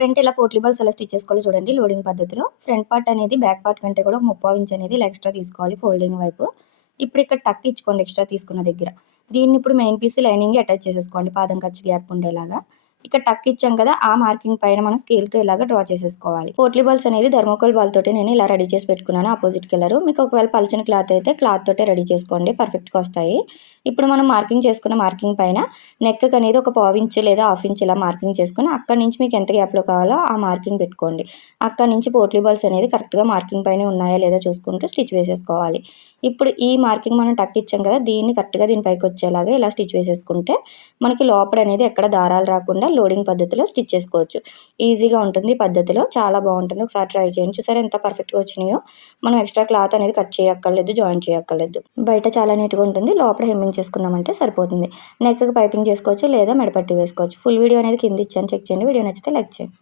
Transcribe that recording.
Front ఇలా పోట్లీ ఎలా stitch చేసుకోవాలి చూడండి లోడింగ్ పద్ధతిలో. ఫ్రంట్ పార్ట్ అనేది బ్యాక్ పార్ట్ కంటే కూడా ముప్పై ఇంచ్ అనేది ఇలా ఎక్స్ట్రా తీసుకోవాలి ఫోల్డింగ్ వైపు. ఇప్పుడు ఇక్కడ టక్ ఇచ్చుకోండి ఎక్స్ట్రా తీసుకున్న దగ్గర. దీన్ని ఇప్పుడు మెయిన్ పీస్ లైనింగ్ అటాచ్ చేసేసుకోండి పాదం ఖర్చు గ్యాప్ ఉండేలాగా. ఇక్కడ టక్ ఇచ్చాం కదా ఆ మార్కింగ్ పైన మనం స్కేల్తో ఇలాగ డ్రా చేసేసుకోవాలి. పోట్లీ బాల్స్ అనేది ధర్మోకోల్ బాల్ తోటి నేను ఇలా రెడీ చేసి పెట్టుకున్నాను ఆపోజిట్ కలర్ మీకు ఒకవేళ పల్చని క్లాత్ అయితే క్లాత్ తోటే రెడీ చేసుకోండి పర్ఫెక్ట్గా వస్తాయి. ఇప్పుడు మనం మార్కింగ్ చేసుకున్న మార్కింగ్ పైన నెక్ అనేది ఒక పావు ఇంచ్ లేదా హాఫ్ ఇంచ్ ఇలా మార్కింగ్ చేసుకుని అక్కడ నుంచి మీకు ఎంత గ్యాప్లో కావాలో ఆ మార్కింగ్ పెట్టుకోండి. అక్కడ నుంచి పోట్లీ బాల్స్ అనేది కరెక్ట్గా మార్కింగ్ పైన ఉన్నాయా లేదా చూసుకుంటూ స్టిచ్ వేసేసుకోవాలి. ఇప్పుడు ఈ మార్కింగ్ మనం టక్ ఇచ్చాం కదా దీన్ని కరెక్ట్గా దీనిపైకి వచ్చేలాగా ఇలా స్టిచ్ వేసేసుకుంటే మనకి లోపల అనేది ఎక్కడ దారాలు రాకుండా లోడింగ్ పద్ధతిలో స్టిచ్ చేసుకోవచ్చు. ఈజీగా ఉంటుంది పద్ధతిలో. చాలా బాగుంటుంది. ఒకసారి ట్రై చేయండి. చూసారా ఎంత పర్ఫెక్ట్గా వచ్చినాయో. మనం ఎక్స్ట్రా క్లాత్ అనేది కట్ చేయక్కర్లేదు జాయిన్ చేయక్కర్లేదు. బయట చాలా నీట్గా ఉంటుంది. లోపల హెమ్మింగ్ చేసుకున్నామంటే సరిపోతుంది. నెక్కి పైపింగ్ చేసుకోవచ్చు లేదా మెడపట్టి వేసుకోవచ్చు. ఫుల్ వీడియో అనేది కింద ఇచ్చాను. చెక్ చేయండి. వీడియో నచ్చితే లైక్ చేయండి.